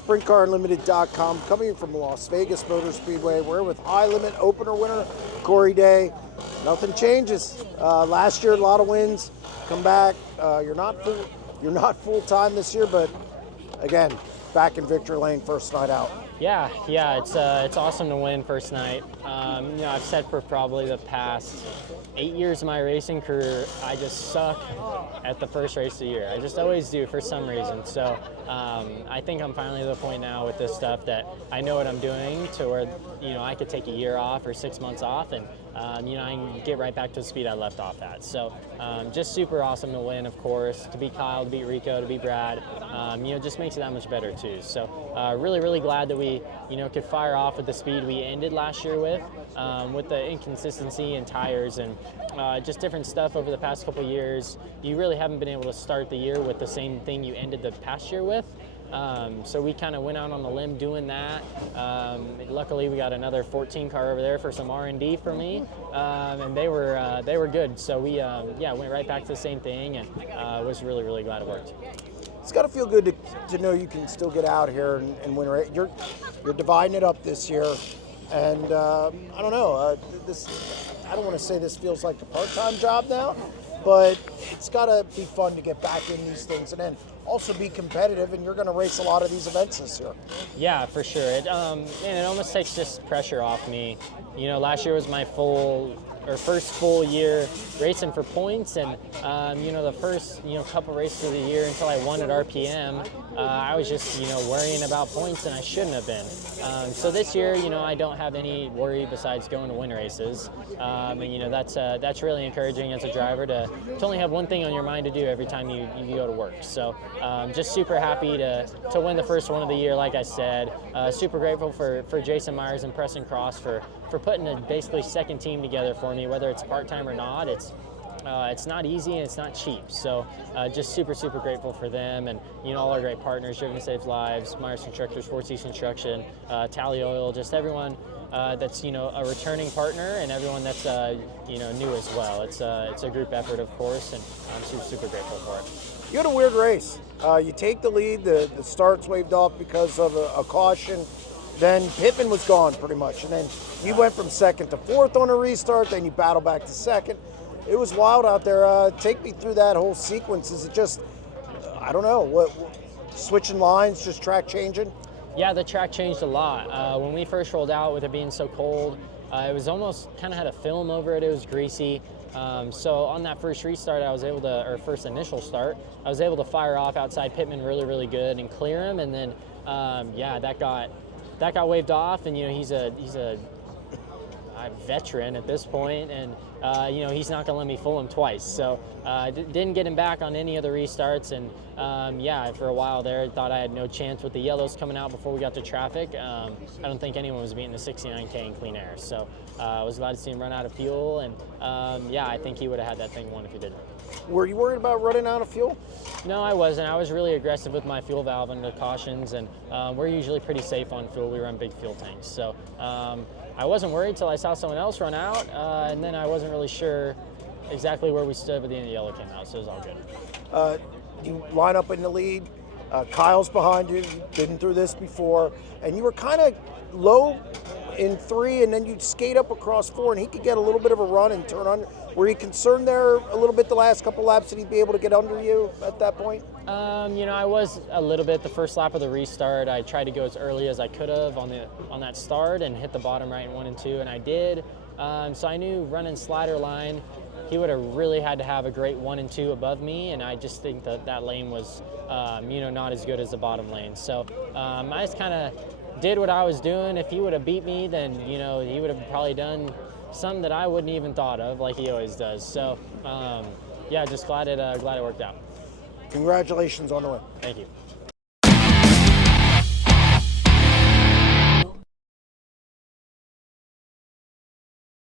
SprintCarUnlimited.com, coming from Las Vegas Motor Speedway. We're with High Limit opener winner Corey Day. Nothing changes. Last year, a lot of wins. Come back. You're not full time this year, but again, back in victory lane, first night out. Yeah, it's awesome to win first night. I've said for probably the past 8 years of my racing career, I just suck at the first race of the year. I just always do for some reason. So I think I'm finally at the point now with this stuff that I know what I'm doing to where, I could take a year off or 6 months off and, I can get right back to the speed I left off at. So just super awesome to win, of course, to beat Kyle, to beat Rico, to beat Brad, just makes it that much better too. So really, really glad that we, could fire off with the speed we ended last year with the inconsistency in tires and just different stuff over the past couple of years. You really haven't been able to start the year with the same thing you ended the past year with. So we kind of went out on a limb doing that. Luckily, we got another 14 car over there for some R&D for me, and they were good. So we went right back to the same thing, and was really, really glad it worked. It's got to feel good to know you can still get out here and win. You're dividing it up this year, and I don't know. I don't want to say this feels like a part-time job now, but it's got to be fun to get back in these things and then also be competitive, and you're going to race a lot of these events this year. Yeah, for sure. It almost takes just pressure off me. Last year was my first full year racing for points, and the first couple races of the year until I won at RPM, I was just worrying about points, and I shouldn't have been. So this year, I don't have any worry besides going to win races, and that's really encouraging as a driver to only have one thing on your mind to do every time you go to work. So just super happy to win the first one of the year, like I said. Super grateful for Jason Myers and Preston Cross for putting a basically second team together for me, whether it's part-time or not. It's not easy and it's not cheap. So just super, super grateful for them and, all our great partners, Driven Saves Lives, Myers Constructors, Four Seas Construction, Tally Oil, just everyone that's, a returning partner and everyone that's, new as well. It's a group effort, of course, and I'm super, super grateful for it. You had a weird race. You take the lead, the start's waved off because of a caution. Then Pittman was gone pretty much, and then you went from second to fourth on a restart, then you battle back to second. It was wild out there. Take me through that whole sequence. Is it just, I don't know, what switching lines, just track changing? Yeah, the track changed a lot. When we first rolled out with it being so cold, it was almost kind of had a film over it. It was greasy. So on that first restart, first initial start, I was able to fire off outside Pittman really, really good and clear him, and then that got waved off, and he's a veteran at this point, and he's not gonna let me fool him twice. So didn't get him back on any of the restarts, and for a while there, I thought I had no chance with the yellows coming out before we got to traffic. I don't think anyone was beating the 69K in clean air. So I was glad to see him run out of fuel, and I think he would have had that thing won if he didn't. Were you worried about running out of fuel? No, I wasn't. I was really aggressive with my fuel valve under cautions, and we're usually pretty safe on fuel. We run big fuel tanks. So I wasn't worried until I saw someone else run out, and then I wasn't really sure exactly where we stood, but then the yellow came out, so it was all good. You line up in the lead. Kyle's behind you. Been through this before, and you were kind of low in 3, and then you'd skate up across 4, and he could get a little bit of a run and turn under. Were you concerned there a little bit the last couple laps that he'd be able to get under you at that point? I was a little bit the first lap of the restart. I tried to go as early as I could have on that start and hit the bottom right in 1 and 2, and I did. So I knew running slider line, he would have really had to have a great 1 and 2 above me, and I just think that lane was, not as good as the bottom lane. So I just kind of did what I was doing. If he would have beat me, then he would have probably done something that I wouldn't even thought of, like he always does. So just glad it worked out. Congratulations on the win. Thank you.